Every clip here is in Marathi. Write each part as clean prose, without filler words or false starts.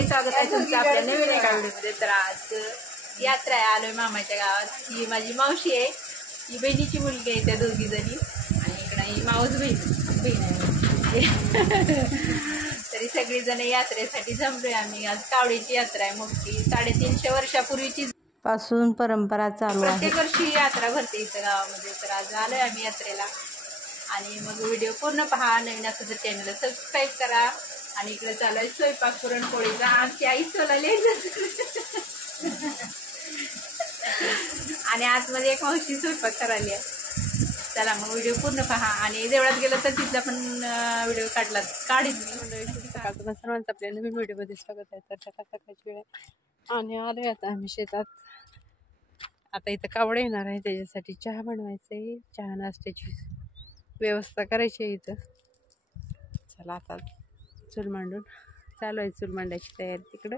मंडळी, स्वागत आहे तुमचं आपल्या नवीन एका व्हिडिओमध्ये. तर आज यात्रा आहे, आलोय मामाच्या गावात. ही माझी मावशी आहे, ही बहिणीची मुलगी आहे, त्या दोघी जणी. आणि इकडं ही मावस बहीण आहे. तरी सगळीजण यात्रेसाठी जमलोय आम्ही. आज कावडीची यात्रा आहे मोठी, 350 वर्षापूर्वीची पासून परंपरा चालू आहे. प्रत्येक वर्षी यात्रा भरते इथं गावामध्ये. तर आज आलोय आम्ही यात्रेला. आणि मग व्हिडिओ पूर्ण पहा. नवीन असं तर चॅनलला सबस्क्राईब करा. आणि इकडे चालू आहे स्वयंपाक पुरणपोळीचा. आमची आई चोला लेट आणि आतमध्ये एक मावशी स्वयंपाक करायला आहे. चला मग व्हिडिओ पूर्ण पहा. आणि देवळात गेलं तर तिथला पण व्हिडिओ काढीन मी. सकाळचं सर्वांचं आपल्या नवीन व्हिडिओमध्ये स्वागत आहे. तर सकाळची वेळ आहे आणि आलोय आता आम्ही शेतात. आता इथं कावडे येणार आहे, त्याच्यासाठी चहा बनवायचं आहे. चहा नाश्त्याची व्यवस्था करायची आहे इथं. चला आता चूल मांडून चालू आहे, चूल मांडायची तयारी तिकडं.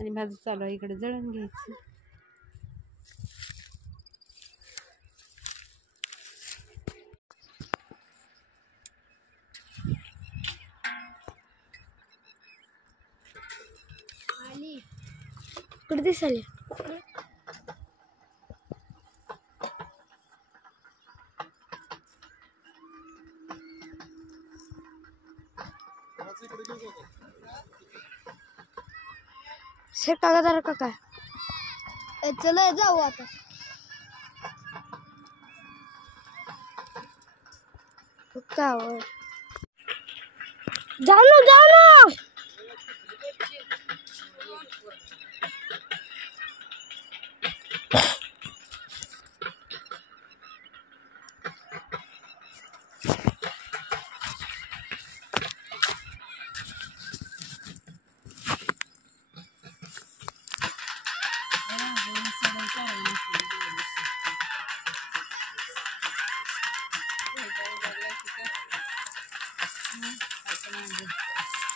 आणि माझं चालू आहे इकडे जळण घ्यायचं. कुठे दिसाले सर कागदार का काय. चला जाऊ आता. जाऊ ना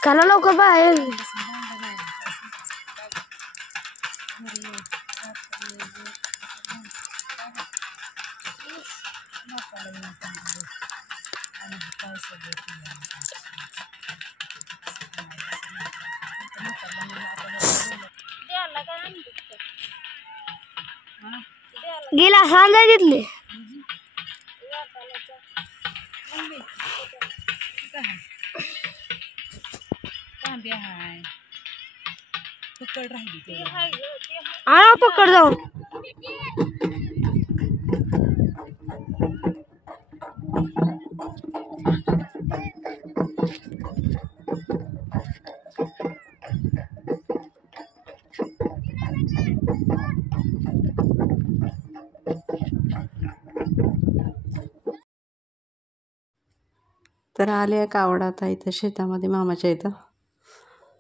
चला लवकर बाहेर. गेला सांगा तिथले पकड राहिली आणा पकड जाऊन. तर आले कावडा आता इथं शेतामध्ये मामाच्या इथं.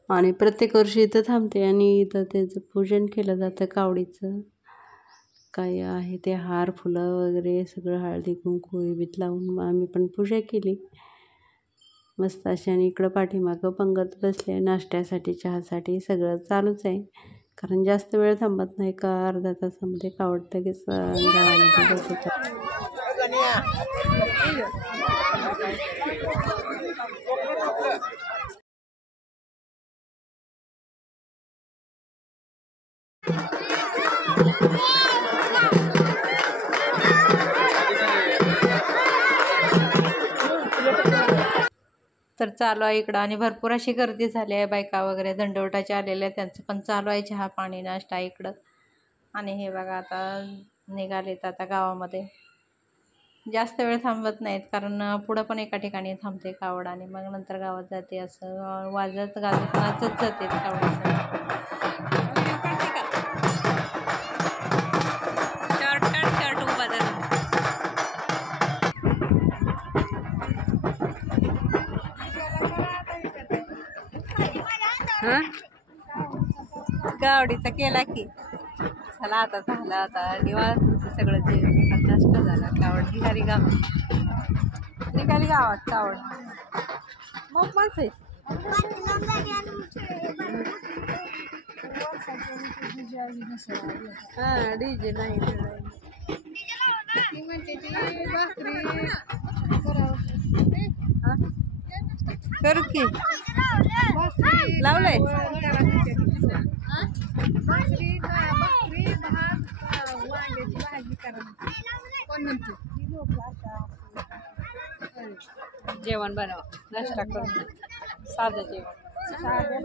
आणि प्रत्येक वर्षी इथं थांबते आणि इथं त्याचं पूजन केलं जातं कावडीचं. काय आहे ते हार फुलं वगैरे सगळं हळदी कुंकू बीत लावून आम्ही पण पूजा केली मस्त अशी. आणि इकडं पाठीमागं पंगत बसले नाश्त्यासाठी चहासाठी. सगळं चालूच आहे कारण जास्त वेळ थांबत नाही. का अर्धा तासामध्ये कावड लगेच गावामध्ये बसतात. तर चालू आहे इकडं. आणि भरपूर अशी गर्दी झाली आहे. बायका वगैरे दंडवटाच्या आलेल्या, त्यांचं पण चालू आहे चहा पाणी नाश्ता इकडं. आणि हे बघा आता निघालेत आता गावामध्ये. जास्त वेळ थांबत नाहीत कारण पुढं पण एका ठिकाणी थांबते कावड आणि मग नंतर गावात जाते. असं वाजत गाजत नाचत जाते कावड. गावडीचा केला की चला आता झाला. आता निवांत सगळं जे नाश्ता झाला. कावड निघाली गावात कावड. मग माणसं आहे. हां डीजे नाही करू की लावलंय जेवण बनवा नाश्ता करून साधं जेवण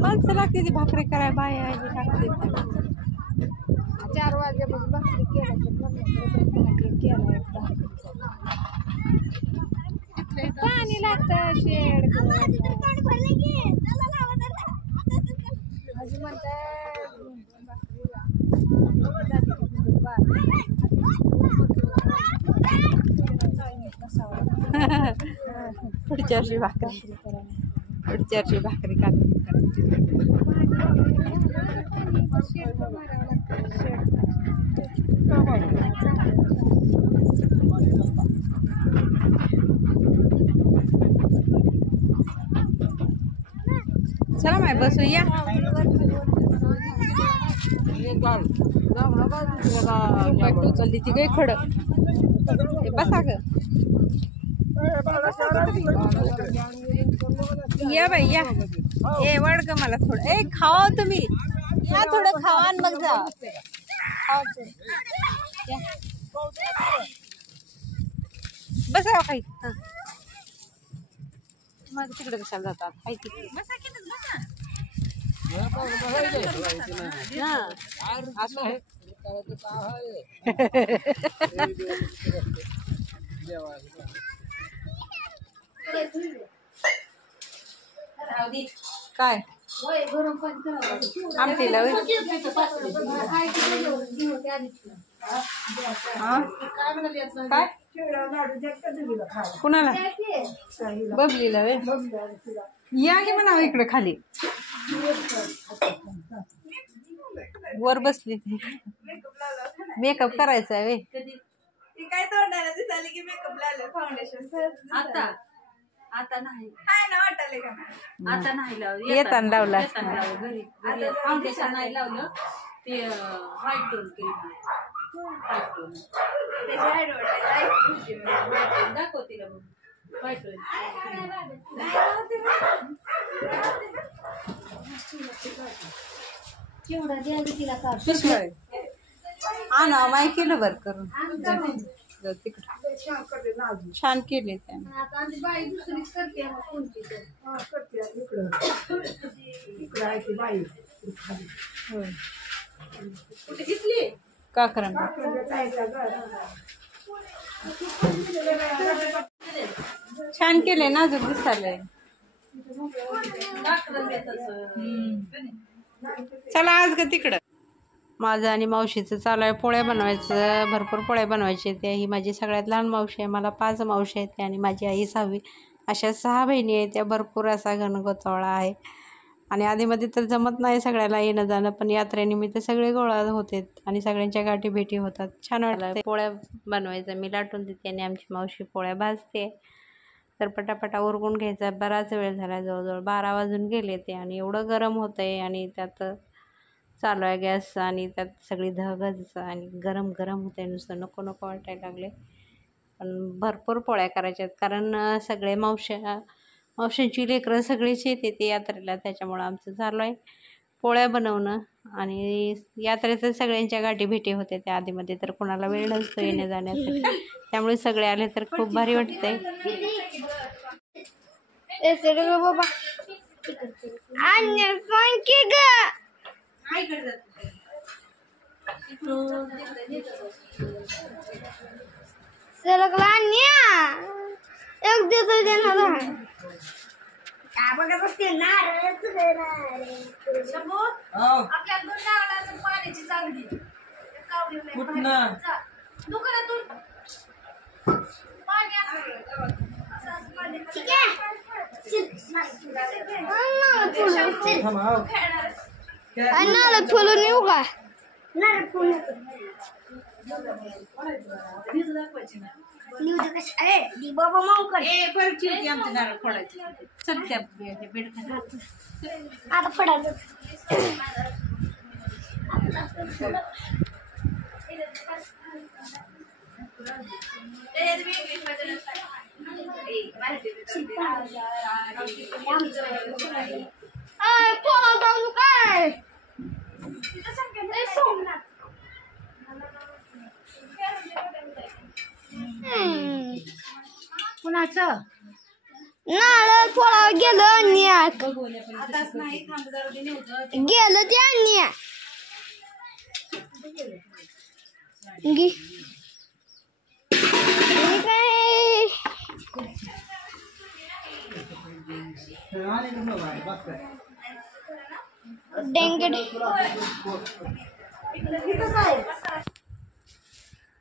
माणसं लागते ती भाकरी करायला बाय आहे टाकते 4 वाजेपासून भाकरी केलं पाणी लागतं शेड अजून पुढच्या वर्षी भाकरी चला माय बसू या उचलली ती काही खड बसा ग या बाई या ए वड ग मला थोडं ए खावा तुम्ही या थोडं खावा आणि मग जा बसा काही मग तिकडे कशाला जातात हाय तिकडे काय आमटीला काय कुणाला बबलीला वे या की म्हणावं इकडे खाली वर बसली ती मेकअप करायचा आहे वे काय तोंडाला दिसायला की मेकअप लावलं फाउंडेशन आता नाही काय ना वाटले का आता नाही लावलं येताना लावला घरी फाउंडेशन नाही लावलं ते व्हाईट टोन केलं दाखव तिला व्हाईट टोन केवढा द्यायला तिला का आणा माय केलं बर करून तिकडे छान केले त्याने आता आमची बाई दुसरीच करते मग कोणती तर कुठे घेतली काकरण छान केले नाजूक दिसायलंय चला आज ग तिकडं माझं आणि मावशीचं चालू आहे पोळ्या बनवायचं भरपूर पोळ्या बनवायचे त्या ही माझी सगळ्यात लहान मावशी आहे मला 5 मावशी आहेत आणि माझी आई 6वी अशा 6 बहिणी आहेत त्या भरपूर असा घनगोतावळा आहे आणि आधीमध्ये तर जमत नाही सगळ्याला येणं जाणं पण यात्रेनिमित्त सगळे गोळा होते आणि सगळ्यांच्या गाठी भेटी होतात छान वाटतं पोळ्या बनवायचं मी लाटून देते आणि आमची मावशी पोळ्या भाजते तर पटापटा उरकून घ्यायचा बराच वेळ झाला जवळजवळ 12 वाजून गेले ते आणि एवढं गरम होतं आहे आणि त्यात चालू आहे गॅस आणि त्यात सगळी धगच आणि गरम गरम होते नुसतं नको नको वाटायला लागले पण भरपूर पोळ्या करायच्या आहेत कारण सगळे मावशांची लेकरं सगळीच येते ते यात्रेला त्याच्यामुळं आमचं चालू आहे पोळ्या बनवणं आणि यात्रेचं सगळ्यांच्या गाठी भेटी होते त्या आधीमध्ये तर कोणाला वेळ नसतो येण्या जाण्यासाठी त्यामुळे सगळे आले तर खूप भारी वाटतंय बाबा एक देतो देणार बघत असते आपल्या 2 नारळाचं पाण्याची चांगली दुकानातून पाणी ठीक आहे नारळ फुलून येऊ का नारळ फुलून अरे दी बाबा माऊ कर आमचं नारळ फोडायची चल त्या बेड आता फडायचं नारळ फोडा गेलं अन्याक आताच नाही थांब जरा ते नव्हतं गेलं ते अन्या गी हे काय डेंगड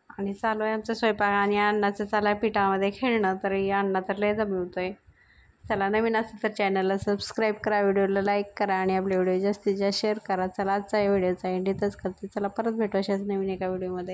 आणि चालू आहे आमचा स्वयंपाक आणि अण्णाचं चालू आहे पिठामध्ये खेळणं. तर अण्णा तर लय दमवतोय. चला, नवीन असेल तर चॅनलला सबस्क्राईब करा, व्हिडिओला लाईक करा आणि आपले व्हिडिओ जास्तीत जास्त शेअर करा. चला, आजचा या व्हिडिओचा एंड इथंच करते. चला, परत भेटू अशाच नवीन एका व्हिडिओमध्ये.